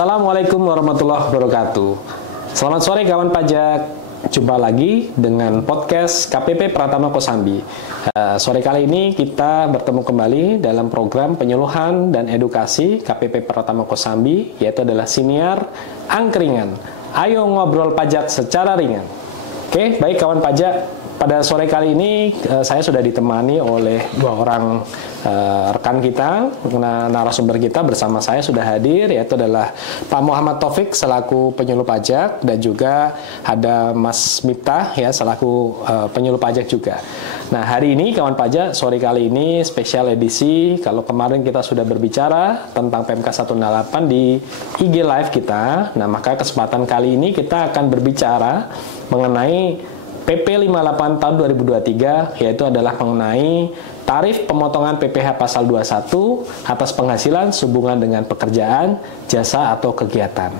Assalamualaikum warahmatullahi wabarakatuh. Selamat sore kawan pajak. Jumpa lagi dengan podcast KPP Pratama Kosambi. Sore kali ini kita bertemu kembali dalam program penyuluhan dan edukasi KPP Pratama Kosambi, yaitu adalah Siniar Angkringan. Ayo ngobrol pajak secara ringan. Oke, baik kawan pajak. Pada sore kali ini saya sudah ditemani oleh dua orang rekan kita, narasumber kita bersama saya sudah hadir, yaitu adalah Pak Muhammad Taufik selaku penyuluh pajak dan juga ada Mas Miftah ya selaku penyuluh pajak juga. Nah, hari ini kawan pajak, sore kali ini spesial edisi. Kalau kemarin kita sudah berbicara tentang PMK 168 di IG Live kita, nah maka kesempatan kali ini kita akan berbicara mengenai PP 58 tahun 2023, yaitu adalah mengenai tarif pemotongan PPh pasal 21 atas penghasilan sehubungan dengan pekerjaan, jasa atau kegiatan.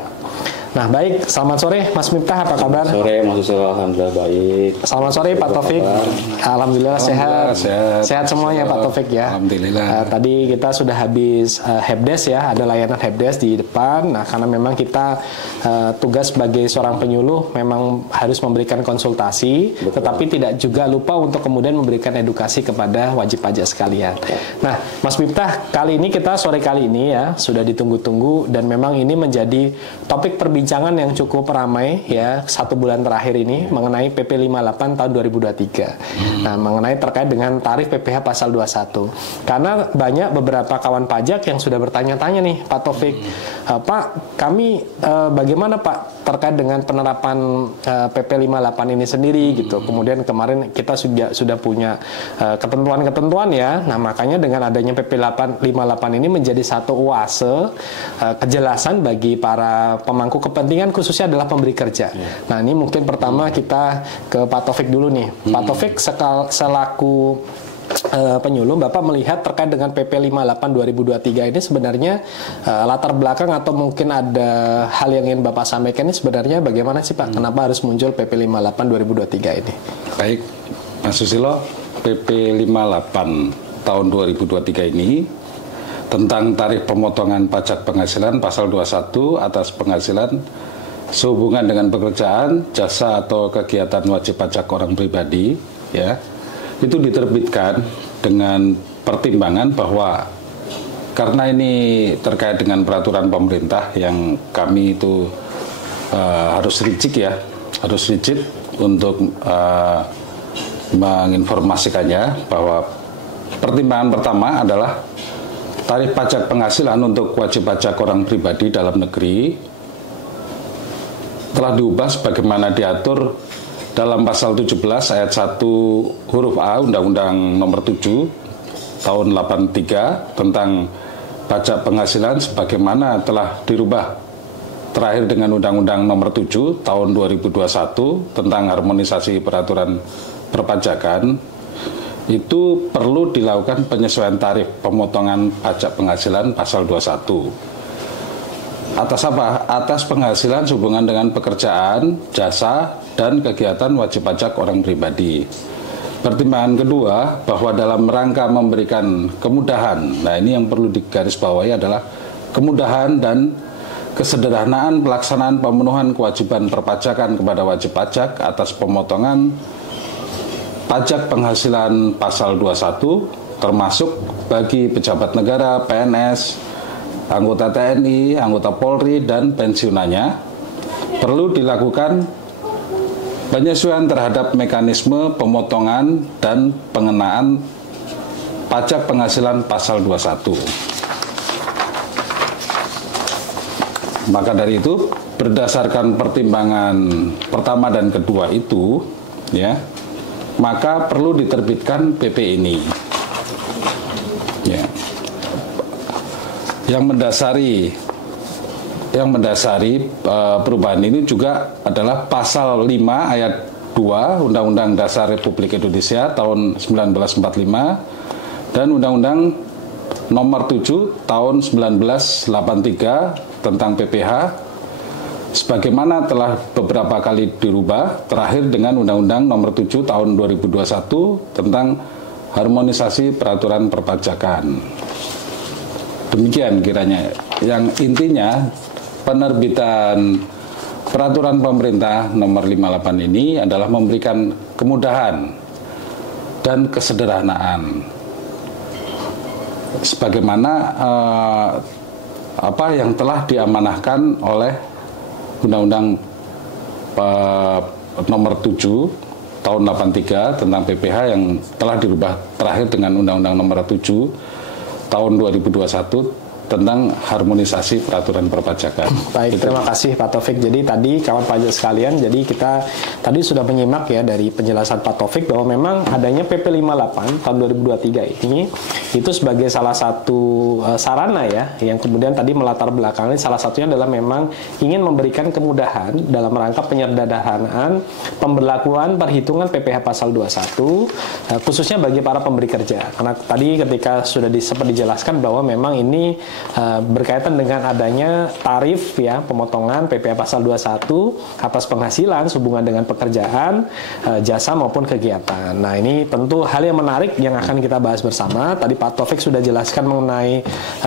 Nah baik, selamat sore Mas Miftah, apa kabar? Selamat sore Mas Usul, alhamdulillah baik. Selamat sore Pak Taufik. Alhamdulillah sehat. Sehat semuanya Pak Taufik ya. Alhamdulillah. Tadi kita sudah habis helpdesk ya, ada layanan helpdesk di depan. Nah karena memang kita tugas sebagai seorang penyuluh memang harus memberikan konsultasi. Betul. Tetapi tidak juga lupa untuk kemudian memberikan edukasi kepada wajib pajak sekalian. Nah Mas Miftah, kali ini kita sore kali ini ya sudah ditunggu-tunggu dan memang ini menjadi topik perbincangan yang cukup ramai ya 1 bulan terakhir ini mengenai PP 58 tahun 2023. Nah, mengenai terkait dengan tarif PPh pasal 21. Karena banyak beberapa kawan pajak yang sudah bertanya-tanya nih, Pak Taufik, Pak, kami bagaimana Pak terkait dengan penerapan PP 58 ini sendiri gitu. Kemudian kemarin kita sudah punya ketentuan-ketentuan ya. Nah, makanya dengan adanya PP 58 ini menjadi satu oase kejelasan bagi para pemangku kepentingan, khususnya adalah pemberi kerja. Nah, ini mungkin pertama kita ke Pak Taufik dulu nih. Pak Taufik selaku penyuluh, Bapak melihat terkait dengan PP 58 2023 ini sebenarnya latar belakang atau mungkin ada hal yang ingin Bapak sampaikan ini sebenarnya bagaimana sih Pak? Kenapa harus muncul PP 58 2023 ini? Baik, Mas Susilo, PP 58 tahun 2023 ini tentang tarif pemotongan pajak penghasilan pasal 21 atas penghasilan sehubungan dengan pekerjaan, jasa atau kegiatan wajib pajak orang pribadi ya. Itu diterbitkan dengan pertimbangan bahwa karena ini terkait dengan peraturan pemerintah yang kami itu harus rigid untuk menginformasikannya bahwa pertimbangan pertama adalah tarif pajak penghasilan untuk wajib pajak orang pribadi dalam negeri telah diubah sebagaimana diatur dalam pasal 17 ayat 1 huruf A Undang-Undang Nomor 7 tahun 83 tentang pajak penghasilan sebagaimana telah dirubah terakhir dengan Undang-Undang Nomor 7 tahun 2021 tentang harmonisasi peraturan perpajakan. Itu perlu dilakukan penyesuaian tarif pemotongan pajak penghasilan pasal 21. Atas apa? Atas penghasilan sehubungan dengan pekerjaan, jasa, dan kegiatan wajib pajak orang pribadi. Pertimbangan kedua, bahwa dalam rangka memberikan kemudahan, nah ini yang perlu digarisbawahi adalah kemudahan dan kesederhanaan pelaksanaan pemenuhan kewajiban perpajakan kepada wajib pajak atas pemotongan pajak penghasilan pasal 21 termasuk bagi pejabat negara, PNS, anggota TNI, anggota Polri, dan pensiunannya perlu dilakukan penyesuaian terhadap mekanisme pemotongan dan pengenaan pajak penghasilan pasal 21. Maka dari itu, berdasarkan pertimbangan pertama dan kedua itu, ya, maka perlu diterbitkan PP ini. Ya. Yang mendasari perubahan ini juga adalah pasal 5 ayat 2 Undang-Undang Dasar Republik Indonesia tahun 1945 dan Undang-Undang Nomor 7 tahun 1983 tentang PPh sebagaimana telah beberapa kali dirubah, terakhir dengan Undang-Undang Nomor 7 Tahun 2021 tentang harmonisasi peraturan perpajakan. Demikian kiranya. Yang intinya penerbitan peraturan pemerintah nomor 58 ini adalah memberikan kemudahan dan kesederhanaan sebagaimana apa yang telah diamanahkan oleh Undang-Undang nomor 7 tahun 83 tentang PPh yang telah dirubah terakhir dengan Undang-Undang nomor 7 tahun 2021 tentang harmonisasi peraturan perpajakan. Baik, terima kasih Pak Taufik. Jadi tadi kawan pajak sekalian, jadi kita tadi sudah menyimak ya dari penjelasan Pak Taufik bahwa memang adanya PP 58 tahun 2023 ini itu sebagai salah satu sarana ya yang kemudian tadi melatar belakangi salah satunya adalah memang ingin memberikan kemudahan dalam rangka penyederhanaan pemberlakuan perhitungan PPh pasal 21 khususnya bagi para pemberi kerja. Karena tadi ketika sudah sempat dijelaskan bahwa memang ini berkaitan dengan adanya tarif ya pemotongan PPh pasal 21 atas penghasilan sehubungan dengan pekerjaan, jasa maupun kegiatan. Nah, ini tentu hal yang menarik yang akan kita bahas bersama. Tadi Pak Taufik sudah jelaskan mengenai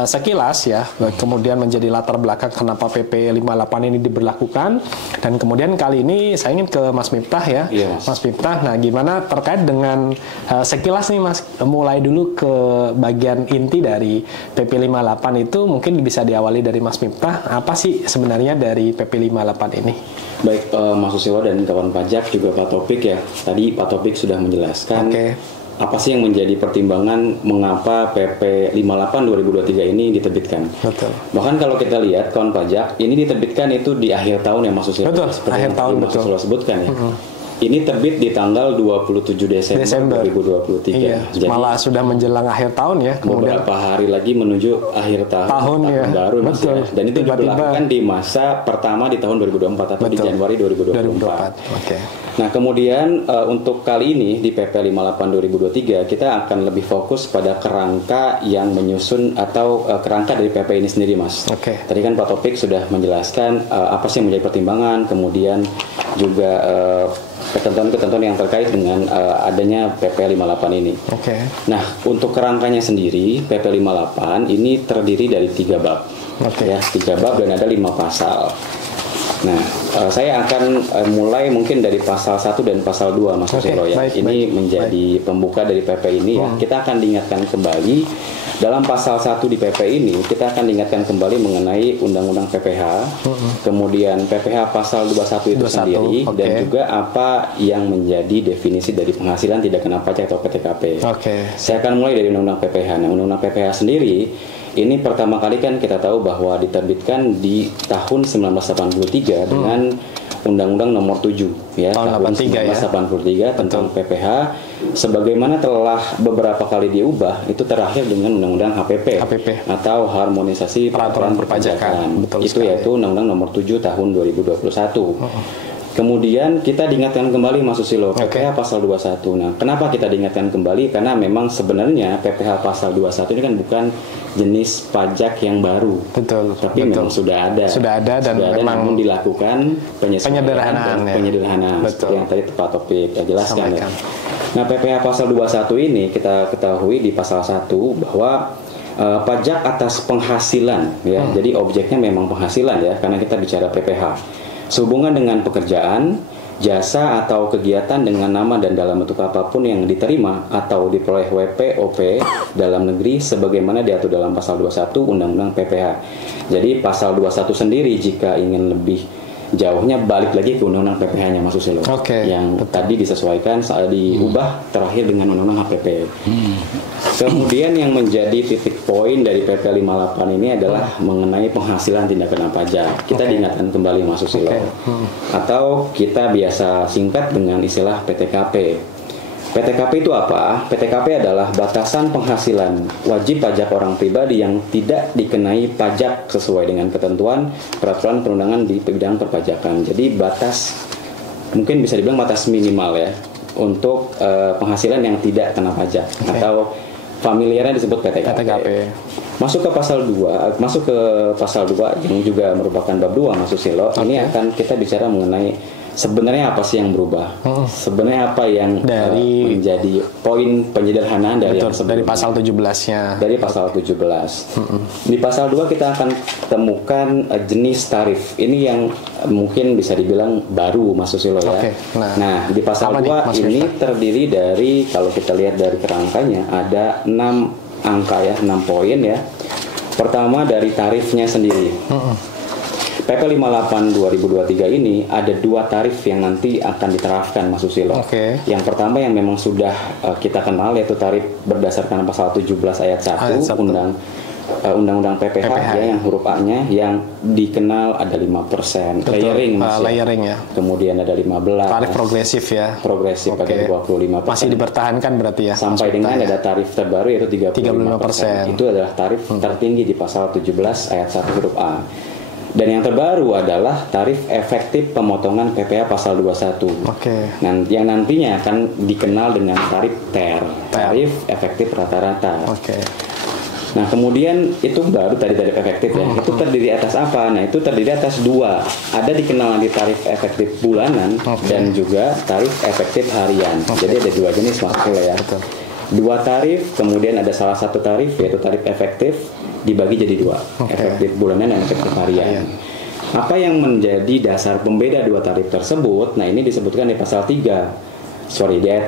sekilas ya, kemudian menjadi latar belakang kenapa PP 58 ini diberlakukan, dan kemudian kali ini saya ingin ke Mas Miftah ya. Yes. Mas Miftah, nah gimana terkait dengan sekilas nih Mas, mulai dulu ke bagian inti dari PP 58 itu mungkin bisa diawali dari Mas Miftah, apa sih sebenarnya dari PP 58 ini? Baik, Mas Susilo dan kawan pajak juga Pak Taufik ya. Tadi Pak Taufik sudah menjelaskan apa sih yang menjadi pertimbangan mengapa PP 58 2023 ini diterbitkan. Betul. Bahkan kalau kita lihat kawan pajak, ini diterbitkan itu di akhir tahun ya Mas Susilo. Betul, seperti akhir tahun Mas Susilo sebutkan ya. Ini terbit di tanggal 27 Desember 2023. Iya, jadi malah sudah menjelang akhir tahun ya. Kemudian beberapa hari lagi menuju akhir tahun ya. Baru Mas ya. Dan itu diberlakukan di masa pertama di tahun 2024 atau di Januari 2024. Oke. Nah, kemudian untuk kali ini di PP 58 2023 kita akan lebih fokus pada kerangka yang menyusun atau kerangka dari PP ini sendiri, Mas. Oke. Tadi kan Pak Taufik sudah menjelaskan apa sih yang menjadi pertimbangan, kemudian juga ketentuan-ketentuan yang terkait dengan adanya PP 58 ini. Oke. Nah, untuk kerangkanya sendiri PP 58 ini terdiri dari 3 bab. Ya, 3 bab dan ada 5 pasal. Nah, saya akan mulai mungkin dari pasal 1 dan pasal 2 Mas Susilo ya. Ini menjadi pembuka dari PP ini ya. Kita akan diingatkan kembali dalam pasal 1 di PP ini, kita akan diingatkan kembali mengenai Undang-Undang PPh, kemudian PPh pasal 21 itu sendiri, dan juga apa yang menjadi definisi dari penghasilan tidak kena pajak atau PTKP. Saya akan mulai dari Undang-Undang PPh. Nah, Undang-Undang PPh sendiri ini pertama kali kan kita tahu bahwa diterbitkan di tahun 1983 dengan Undang-Undang nomor 7 ya, tahun 1983 tentang PPh, sebagaimana telah beberapa kali diubah itu terakhir dengan Undang-Undang HPP atau Harmonisasi Peraturan Perpajakan. Itu yaitu Undang-Undang nomor 7 tahun 2021. Kemudian kita diingatkan kembali Mas Susilo, PPh pasal 21. Nah, kenapa kita diingatkan kembali? Karena memang sebenarnya PPh pasal 21 ini kan bukan jenis pajak yang baru. Tapi memang sudah ada dan memang namun dilakukan penyederhanaan. Seperti yang tadi Pak Taufik jelaskan ya. Nah, PPh pasal 21 ini kita ketahui di pasal 1 bahwa pajak atas penghasilan ya. Jadi objeknya memang penghasilan ya, karena kita bicara PPh. Sehubungan dengan pekerjaan, jasa atau kegiatan dengan nama dan dalam bentuk apapun yang diterima atau diperoleh WP, OP dalam negeri sebagaimana diatur dalam pasal 21 Undang-Undang PPh. Jadi pasal 21 sendiri jika ingin lebih jauhnya balik lagi ke Undang-Undang PPh-nya Mas Susilo. Yang tadi disesuaikan saat diubah terakhir dengan Undang-Undang HPP. Kemudian yang menjadi titik poin dari PP 58 ini adalah mengenai penghasilan tidak kena pajak. Kita diingatkan kembali Mas Susilo. Atau kita biasa singkat dengan istilah PTKP. PTKP itu apa? PTKP adalah batasan penghasilan wajib pajak orang pribadi yang tidak dikenai pajak sesuai dengan ketentuan peraturan perundangan di bidang perpajakan. Jadi batas, mungkin bisa dibilang batas minimal ya untuk penghasilan yang tidak kena pajak atau familiarnya disebut PTKP. Masuk ke pasal 2 yang juga merupakan bab 2 Mas Susilo. Ini akan kita bicara mengenai sebenarnya apa sih yang berubah? Sebenarnya apa yang menjadi poin penyederhanaan dari dari pasal 17-nya? Dari pasal 17. Di pasal 2 kita akan temukan jenis tarif. Ini yang mungkin bisa dibilang baru, Mas Susilo ya. Nah, di pasal 2 ini terdiri dari, kalau kita lihat dari kerangkanya, ada 6 angka ya, 6 poin ya. Pertama dari tarifnya sendiri. PP 58 2023 ini ada 2 tarif yang nanti akan diterapkan, Mas Susilo. Yang pertama yang memang sudah kita kenal, yaitu tarif berdasarkan pasal 17 ayat 1 Undang-Undang PPH ya, yang huruf A-nya yang dikenal ada 5%. Layering, Mas. Layering ya. Kemudian ada 15. Tarif progresif ya. Progresif ada 25%. Masih dipertahankan berarti ya. Sampai dengan ada tarif terbaru yaitu 35%. Itu adalah tarif tertinggi di pasal 17 ayat 1 huruf A. Dan yang terbaru adalah tarif efektif pemotongan PPh pasal 21. Nah, yang nantinya akan dikenal dengan tarif TER, tarif efektif rata-rata. Nah, kemudian itu baru tarif efektif ya. Itu terdiri atas apa? Nah, itu terdiri atas 2. Ada dikenal nanti tarif efektif bulanan dan juga tarif efektif harian. Jadi ada 2 jenis maksudnya ya. 2 tarif, kemudian ada salah satu tarif yaitu tarif efektif dibagi jadi 2, efektif bulanan dan efektif harian. Apa yang menjadi dasar pembeda 2 tarif tersebut? Nah, ini disebutkan di pasal 3.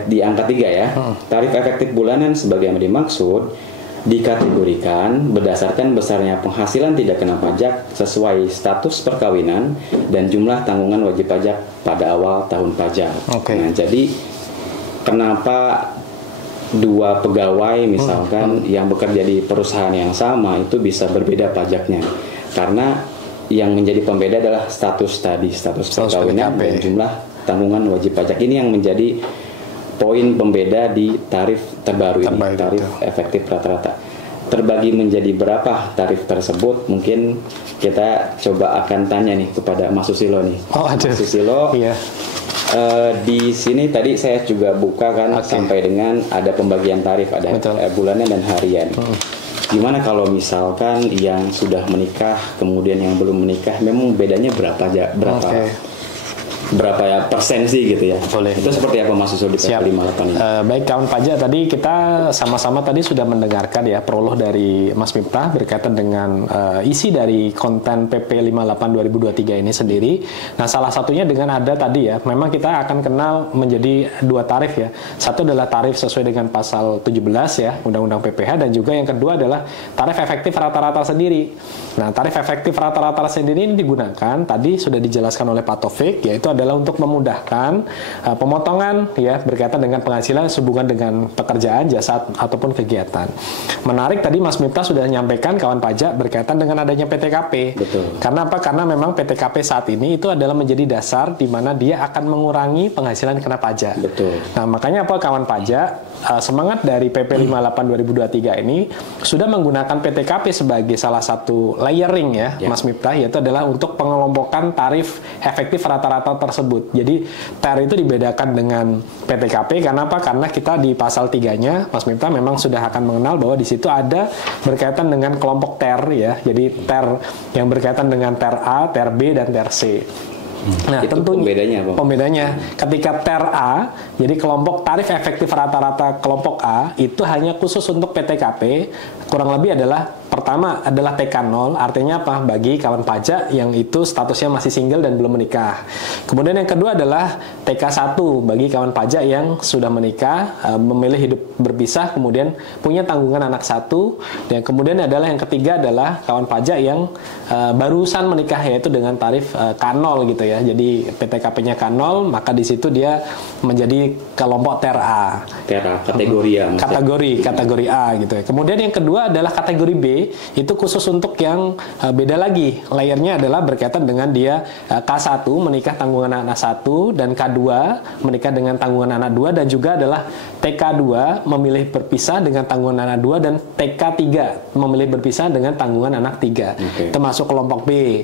Di angka 3 ya. Tarif efektif bulanan sebagaimana dimaksud dikategorikan berdasarkan besarnya penghasilan tidak kena pajak sesuai status perkawinan dan jumlah tanggungan wajib pajak pada awal tahun pajak. Nah, jadi kenapa 2 pegawai misalkan yang bekerja di perusahaan yang sama itu bisa berbeda pajaknya? Karena yang menjadi pembeda adalah status perkawinan dan jumlah tanggungan wajib pajak. Ini yang menjadi poin pembeda di tarif terbaru ini, tarif efektif rata-rata. Terbagi menjadi berapa tarif tersebut? Mungkin kita coba akan tanya nih kepada Mas Susilo nih. Mas Susilo, di sini tadi saya juga buka kan sampai dengan ada pembagian tarif, ada bulanan dan harian. Gimana kalau misalkan yang sudah menikah kemudian yang belum menikah, memang bedanya berapa ya persen sih gitu ya? Itu seperti apa Mas Susilo di PP 58 ini? Baik kawan pajak, tadi kita sama-sama tadi sudah mendengarkan ya prolog dari Mas Miftah berkaitan dengan isi dari konten PP 58 2023 ini sendiri. Nah, salah satunya dengan ada tadi ya, memang kita akan kenal menjadi 2 tarif ya. Satu adalah tarif sesuai dengan pasal 17 ya, Undang-Undang PPH, dan juga yang kedua adalah tarif efektif rata-rata sendiri. Nah, tarif efektif rata-rata sendiri ini digunakan, tadi sudah dijelaskan oleh Pak Taufik, yaitu adalah untuk memudahkan pemotongan ya berkaitan dengan penghasilan sehubungan dengan pekerjaan, jasa ataupun kegiatan. Menarik tadi Mas Miftah sudah menyampaikan kawan pajak berkaitan dengan adanya PTKP. Karena apa? Karena memang PTKP saat ini itu adalah menjadi dasar di mana dia akan mengurangi penghasilan kena pajak. Nah, makanya apa kawan pajak, semangat dari PP 58 2023 ini sudah menggunakan PTKP sebagai salah satu layering ya, Mas Miftah, yaitu adalah untuk pengelompokan tarif efektif rata-rata tersebut. Jadi TER itu dibedakan dengan PTKP karena apa? Karena kita di pasal 3-nya Mas Miftah memang sudah akan mengenal bahwa di situ ada berkaitan dengan kelompok TER ya. Jadi TER yang berkaitan dengan TER A, TER B dan TER C. Nah, itu tentunya pembedanya ketika TER A, jadi kelompok tarif efektif rata-rata kelompok A itu hanya khusus untuk PTKP, kurang lebih adalah pertama adalah TK0, artinya apa? Bagi kawan pajak yang itu statusnya masih single dan belum menikah. Kemudian yang kedua adalah TK1 bagi kawan pajak yang sudah menikah, memilih hidup berpisah, kemudian punya tanggungan anak 1. Dan kemudian adalah yang ketiga adalah kawan pajak yang barusan menikah, yaitu dengan tarif K0 gitu ya. Jadi PTKP-nya K0, maka di situ dia menjadi kelompok TER A. Kategori A. Kategori A gitu ya. Kemudian yang kedua adalah kategori B, itu khusus untuk yang beda lagi. Layernya adalah berkaitan dengan dia K1 menikah tanggungan anak 1 dan K2 menikah dengan tanggungan anak 2, dan juga adalah TK2 memilih berpisah dengan tanggungan anak 2 dan TK3 memilih berpisah dengan tanggungan anak 3. Termasuk kelompok B.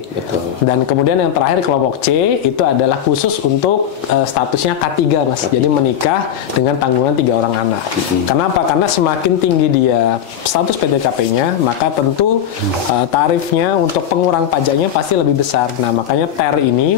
Dan kemudian yang terakhir kelompok C itu adalah khusus untuk statusnya K3 Mas. Jadi menikah dengan tanggungan 3 orang anak. Kenapa? Karena semakin tinggi dia status PTKP-nya, maka maka tentu tarifnya untuk pengurang pajaknya pasti lebih besar. Nah, makanya TER ini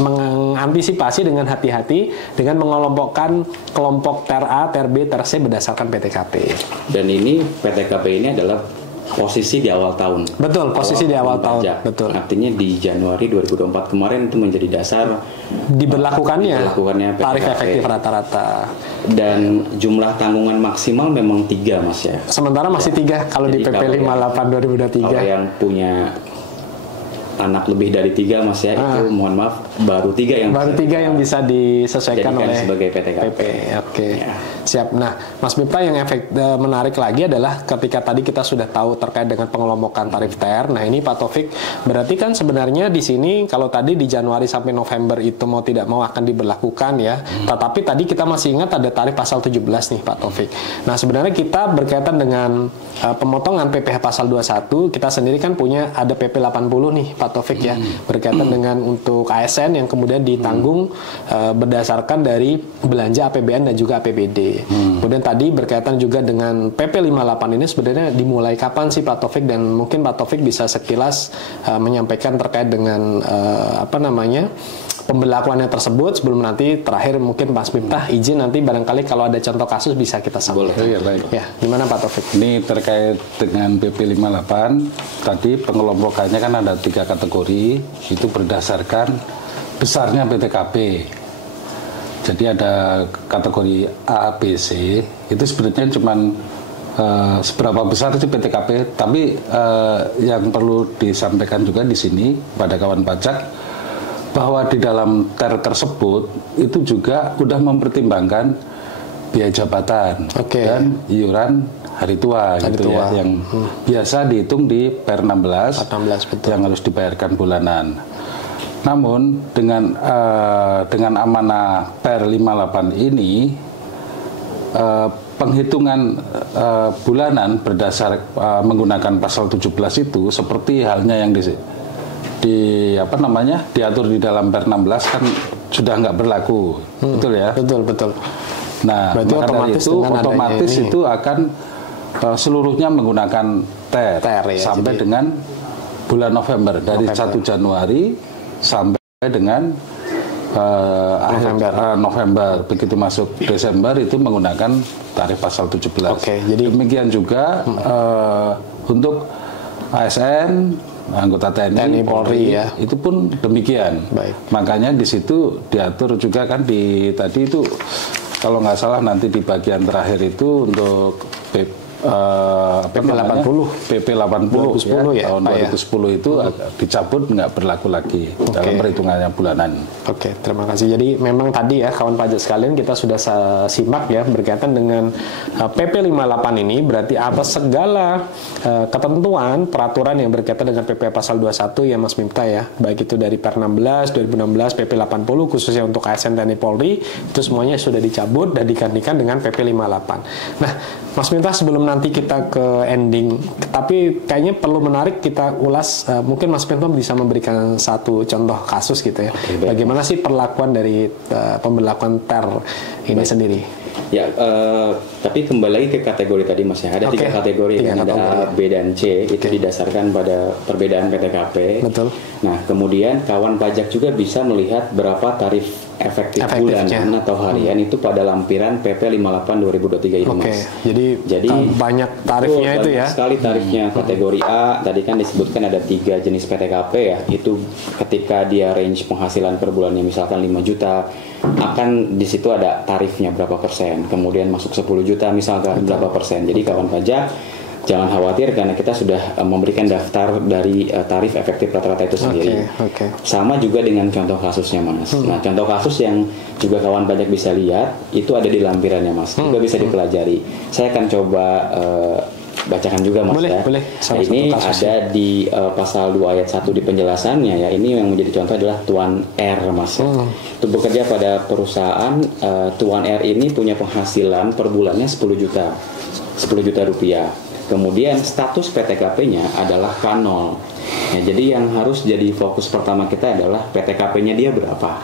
mengantisipasi dengan hati-hati dengan mengelompokkan kelompok TER A, TER B, TER C berdasarkan PTKP. Dan ini PTKP ini adalah posisi di awal tahun. Betul, posisi di awal tahun. Pajak. Betul. Artinya di Januari 2024 kemarin itu menjadi dasar diberlakukannya PTKP. Tarif efektif rata-rata. Dan jumlah tanggungan maksimal memang 3, Mas ya. Sementara masih 3 kalau di PP 58 2023. Kalau yang punya anak lebih dari 3, Mas ya, itu mohon maaf baru 3 yang bisa disesuaikan oleh sebagai PTKP. Oke. Ya. Siap. Nah, Mas Miftah, yang menarik lagi adalah ketika tadi kita sudah tahu terkait dengan pengelompokan tarif TER. Nah, ini Pak Taufik, berarti kan sebenarnya di sini kalau tadi di Januari sampai November itu mau tidak mau akan diberlakukan ya. Tetapi tadi kita masih ingat ada tarif pasal 17 nih Pak Taufik. Nah, sebenarnya kita berkaitan dengan pemotongan PPh pasal 21, kita sendiri kan punya ada PP 80 nih Pak Taufik ya, berkaitan dengan untuk ASN yang kemudian ditanggung berdasarkan dari belanja APBN dan juga APBD. Kemudian tadi berkaitan juga dengan PP 58 ini sebenarnya dimulai kapan sih Pak Taufik, dan mungkin Pak Taufik bisa sekilas menyampaikan terkait dengan pemberlakuannya tersebut sebelum nanti terakhir mungkin Mas Miftah izin nanti barangkali kalau ada contoh kasus bisa kita sampaikan. Boleh. Baik. Ya, gimana Pak Taufik? Ini terkait dengan PP 58, tadi pengelompokannya kan ada 3 kategori, itu berdasarkan besarnya PTKP. Jadi ada kategori A, B, C, itu sebenarnya cuman seberapa besar sih PTKP, tapi yang perlu disampaikan juga di sini pada kawan pajak, bahwa di dalam TER tersebut itu juga sudah mempertimbangkan biaya jabatan dan iuran hari tua ya, yang biasa dihitung di per 16 betul. yang harus dibayarkan bulanan. Namun dengan amanah per 58 ini penghitungan bulanan berdasar menggunakan pasal 17 itu seperti halnya yang diatur di dalam per 16 kan sudah nggak berlaku, betul ya? Betul. Nah, berarti otomatis itu akan seluruhnya menggunakan TER ya, sampai dengan bulan November, dari 1 Januari sampai dengan November. Begitu masuk Desember itu menggunakan tarif pasal 17. Jadi demikian juga untuk ASN, anggota TNI, Polri ya, itu pun demikian. Baik. Makanya di situ diatur juga kan tadi itu kalau nggak salah nanti di bagian terakhir itu untuk PP 80 ya, tahun 2010 itu dicabut, nggak berlaku lagi dalam perhitungannya bulanan. Terima kasih. Jadi memang tadi ya kawan pajak sekalian kita sudah simak ya berkaitan dengan PP 58 ini, berarti atas segala ketentuan peraturan yang berkaitan dengan PP pasal 21 ya Mas Miftah ya, baik itu dari per 16, 2016, PP 80 khususnya untuk ASN TNI Polri, itu semuanya sudah dicabut dan digantikan dengan PP 58. Nah, Mas Miftah, sebelum nanti kita ke ending, tapi kayaknya perlu menarik kita ulas, mungkin Mas Miftah bisa memberikan satu contoh kasus gitu ya. Bagaimana sih perlakuan dari pemberlakuan TER ini sendiri? Ya, tapi kembali lagi ke kategori tadi Mas ya. Ada 3 kategori, ada A, B, dan C. Itu didasarkan pada perbedaan PTKP. Betul. Nah, kemudian kawan pajak juga bisa melihat berapa tarif efektif bulanan atau harian itu pada lampiran PP 58 2023 ini Mas. Jadi banyak tarifnya itu ya. Sekali tarifnya. Kategori A tadi kan disebutkan ada 3 jenis PTKP ya. Itu ketika dia range penghasilan per bulannya misalkan 5 juta, akan di situ ada tarifnya berapa persen. Kemudian masuk 10 juta misalkan berapa persen. Jadi kawan pajak jangan khawatir karena kita sudah memberikan daftar dari tarif efektif rata-rata itu sendiri. Sama juga dengan contoh kasusnya Mas. Nah, contoh kasus yang juga kawan pajak bisa lihat itu ada di lampirannya Mas. Juga bisa dipelajari. Saya akan coba bacakan juga Mas ya. Boleh. Nah, ini ada di pasal 2 ayat 1 di penjelasannya ya. Ini yang menjadi contoh adalah Tuan R Mas. Itu bekerja pada perusahaan Tuan R ini punya penghasilan per bulannya 10 juta rupiah. Kemudian status PTKP-nya adalah K0. Ya, jadi yang harus jadi fokus pertama kita adalah PTKP-nya dia berapa.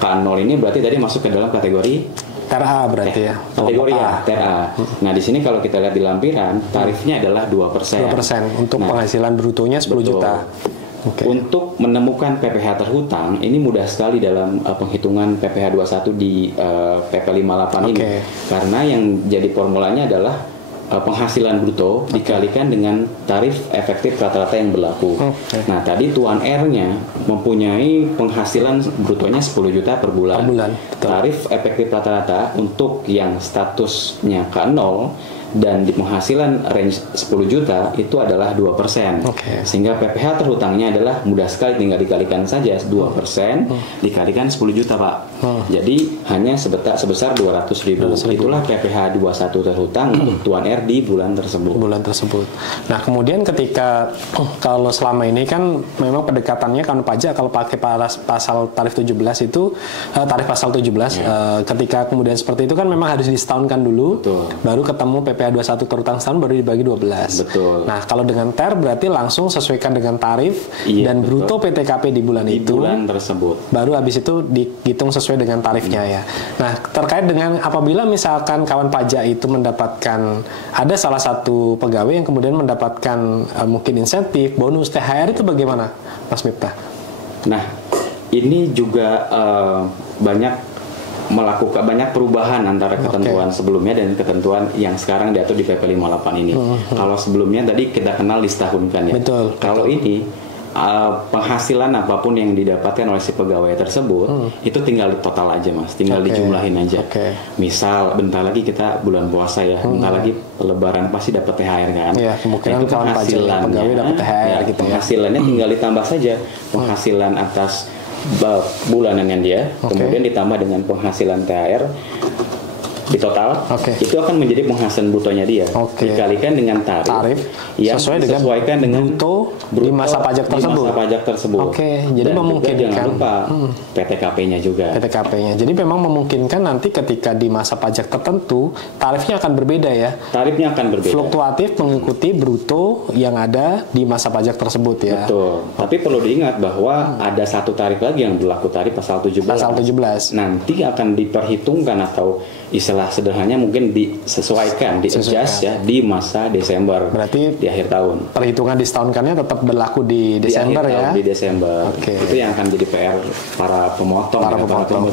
K0 ini berarti tadi masuk ke dalam kategori TRA berarti ya. Kategori A, TRA. Nah, di sini kalau kita lihat di lampiran, tarifnya adalah 2%. 2% untuk penghasilan brutonya 10 betul. juta. Okay. Untuk menemukan PPh terhutang, ini mudah sekali dalam penghitungan PPh 21 di PP 58 ini. Karena yang jadi formulanya adalah penghasilan bruto dikalikan dengan tarif efektif rata-rata yang berlaku. Nah, tadi Tuan R-nya mempunyai penghasilan brutonya 10 juta per bulan. Tarif efektif rata-rata untuk yang statusnya K0 dan di penghasilan range 10 juta itu adalah 2%. Sehingga PPh terhutangnya adalah mudah sekali, tinggal dikalikan saja 2% dikalikan 10 juta, Pak. Jadi hanya sebesar 200.000. Itulah PPh 21 terhutang untuk Tuan R di bulan tersebut. Nah, kemudian ketika kalau selama ini kan memang pendekatannya kan pajak kalau pakai pasal tarif 17 itu tarif pasal 17 ketika kemudian seperti itu kan memang harus disetahunkan dulu. Baru ketemu PPh 21 terhutang setahun baru dibagi 12. Nah, kalau dengan TER berarti langsung sesuaikan dengan tarif dan bruto PTKP di bulan tersebut. Baru habis itu dihitung sesuai dengan tarifnya ya. Nah, terkait dengan apabila misalkan kawan pajak itu mendapatkan ada salah satu pegawai yang kemudian mendapatkan mungkin insentif, bonus, THR itu bagaimana, Mas Miftah? Nah, ini juga banyak perubahan antara ketentuan sebelumnya dan ketentuan yang sekarang diatur di PP 58 ini. Kalau sebelumnya tadi kita kenal disetahunkan ya. Kalau ini penghasilan apapun yang didapatkan oleh si pegawai tersebut itu tinggal di total aja, Mas, tinggal dijumlahin aja. Misal bentar lagi kita bulan puasa ya, bentar lagi Lebaran pasti dapat THR kan. Kemungkinan itu penghasilannya pegawai dapat THR gitu ya. Penghasilannya tinggal ditambah saja penghasilan atas bulanannya dia, kemudian ditambah dengan penghasilan THR di total, itu akan menjadi penghasilan brutonya dia. Dikalikan dengan tarif yang disesuaikan dengan bruto di masa pajak tersebut. Jadi dan memungkinkan. Jangan lupa PTKP-nya juga. PTKP-nya. Jadi memang memungkinkan nanti ketika di masa pajak tertentu tarifnya akan berbeda ya. Tarifnya akan berbeda. Fluktuatif mengikuti bruto yang ada di masa pajak tersebut ya. Betul. Tapi perlu diingat bahwa ada satu tarif lagi yang berlaku, tarif pasal 17. Nanti akan diperhitungkan atau istilah sederhananya mungkin disesuaikan, di-adjust ya di masa Desember. Berarti di akhir tahun. Perhitungan disetahunkannya tetap berlaku di Desember ya. Di Desember. Itu yang akan jadi PR para pemotong, para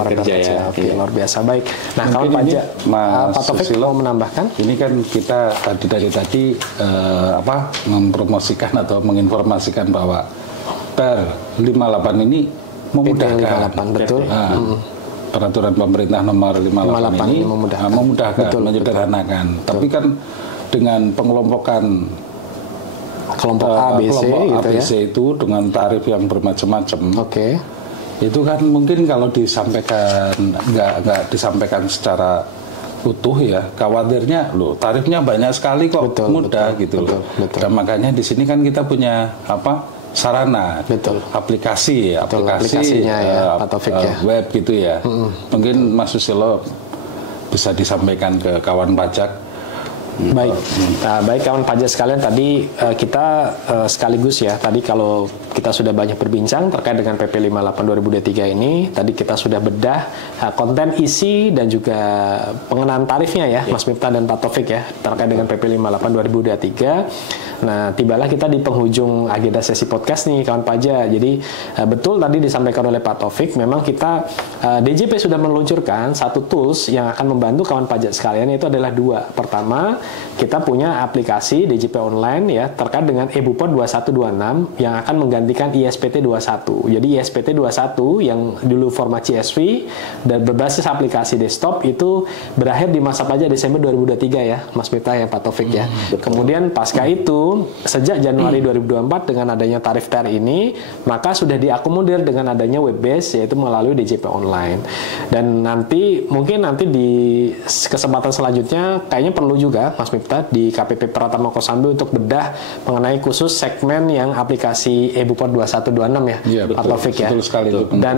pekerja ya. Luar biasa. Baik. Nah, kalau pajak Pak Taufik mau menambahkan? Ini kan kita dari tadi mempromosikan atau menginformasikan bahwa PER 58 ini memudahkan. Betul. Peraturan pemerintah nomor 58 ini memudahkan, menyederhanakan. Tapi kan dengan pengelompokan kelompok A, B, C, itu dengan tarif yang bermacam-macam. Itu kan mungkin kalau disampaikan nggak disampaikan secara utuh ya, khawatirnya tarifnya banyak sekali kok, mudah gitu. Dan makanya di sini kan kita punya sarana, aplikasinya ya, Pak Taufik ya, web gitu ya. Mungkin Mas Susilo bisa disampaikan ke kawan pajak. Baik, baik kawan pajak sekalian, tadi kita sekaligus ya, tadi kalau kita sudah banyak berbincang terkait dengan PP 58 2023 ini, tadi kita sudah bedah konten, isi, dan juga pengenaan tarifnya ya, Mas Miftah dan Pak Taufik ya, terkait dengan PP 58 2023. Nah, tibalah kita di penghujung agenda sesi podcast nih kawan pajak. Jadi betul tadi disampaikan oleh Pak Taufik, memang kita DJP sudah meluncurkan satu tools yang akan membantu kawan pajak sekalian, yaitu adalah dua. Pertama, kita punya aplikasi DJP online ya terkait dengan eBupon 2126 yang akan menggantikan ISPT 21. Jadi ISPT 21 yang dulu format CSV dan berbasis aplikasi desktop itu berakhir di masa pajak Desember 2023 ya, Mas Miftah ya, Pak Taufik ya. Kemudian pasca itu sejak Januari 2024 dengan adanya tarif TER ini, maka sudah diakomodir dengan adanya web base yaitu melalui DJP online. Dan nanti mungkin nanti di kesempatan selanjutnya kayaknya perlu juga Mas Miftah, di KPP Pratama Kosambi untuk bedah mengenai khusus segmen yang aplikasi e-Bupot 2126 ya, Iya, Pak Taufik ya. Betul sekali. Dan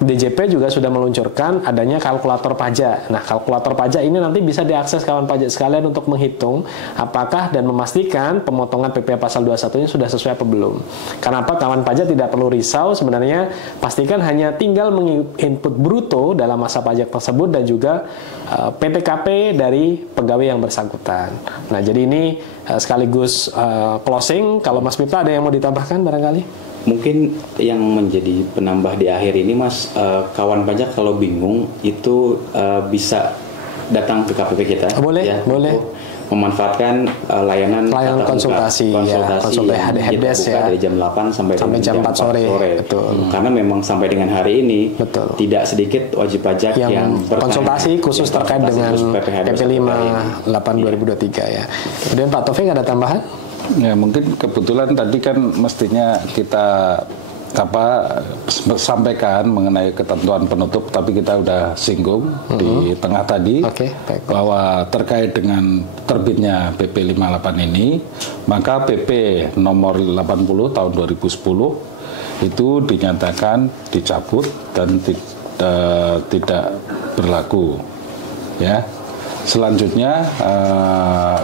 DJP juga sudah meluncurkan adanya kalkulator pajak. Nah, kalkulator pajak ini nanti bisa diakses kawan pajak sekalian untuk menghitung apakah dan memastikan pemotongan PPh pasal 21 ini sudah sesuai apa belum. Kenapa kawan pajak tidak perlu risau, sebenarnya pastikan hanya tinggal menginput bruto dalam masa pajak tersebut dan juga PTKP dari pegawai yang bersangkutan. Nah, jadi ini sekaligus closing. Kalau Mas Miftah ada yang mau ditambahkan barangkali? Mungkin yang menjadi penambah di akhir ini Mas, kawan pajak kalau bingung itu bisa datang ke KPP kita. Boleh, ya, boleh. Memanfaatkan layanan konsultasi helpdesk ya, dari jam 8 sampai jam 4 sore. Betul. Karena memang sampai dengan hari ini betul, tidak sedikit wajib pajak yang konsultasi khusus terkait dengan PP 58 2023 ya. Kemudian Pak Taufik ada tambahan? Ya, mungkin kebetulan tadi kan mestinya kita sampaikan mengenai ketentuan penutup, tapi kita udah singgung di tengah tadi bahwa terkait dengan terbitnya PP 58 ini, maka PP nomor 80 tahun 2010 itu dinyatakan dicabut dan tidak berlaku. Ya. Selanjutnya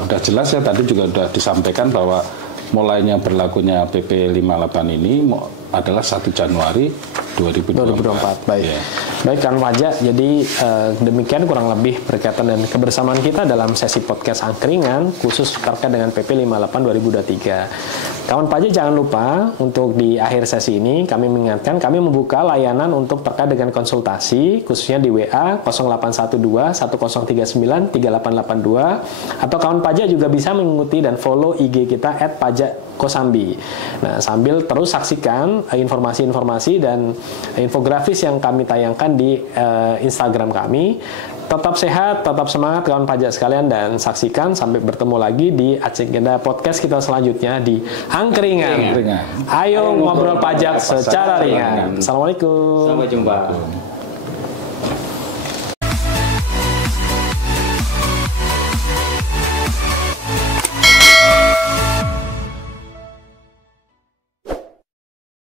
udah jelas ya, tadi juga udah disampaikan bahwa mulainya berlakunya PP 58 ini adalah 1 Januari 2024. Baik. Yeah. Baik kan pajak. Jadi demikian kurang lebih berkaitan dan kebersamaan kita dalam sesi podcast Angkringan khusus terkait dengan PP 58 2023. Kawan pajak jangan lupa untuk di akhir sesi ini kami mengingatkan kami membuka layanan untuk terkait dengan konsultasi khususnya di WA 0812 1039 3882 atau kawan pajak juga bisa mengikuti dan follow IG kita @pajakkosambi. Nah, sambil terus saksikan informasi-informasi dan infografis yang kami tayangkan di Instagram kami. Tetap sehat, tetap semangat kawan pajak sekalian dan saksikan sampai bertemu lagi di agenda podcast kita selanjutnya di Angkringan. Ayo ngobrol pajak secara ringan. Assalamualaikum. Sampai jumpa.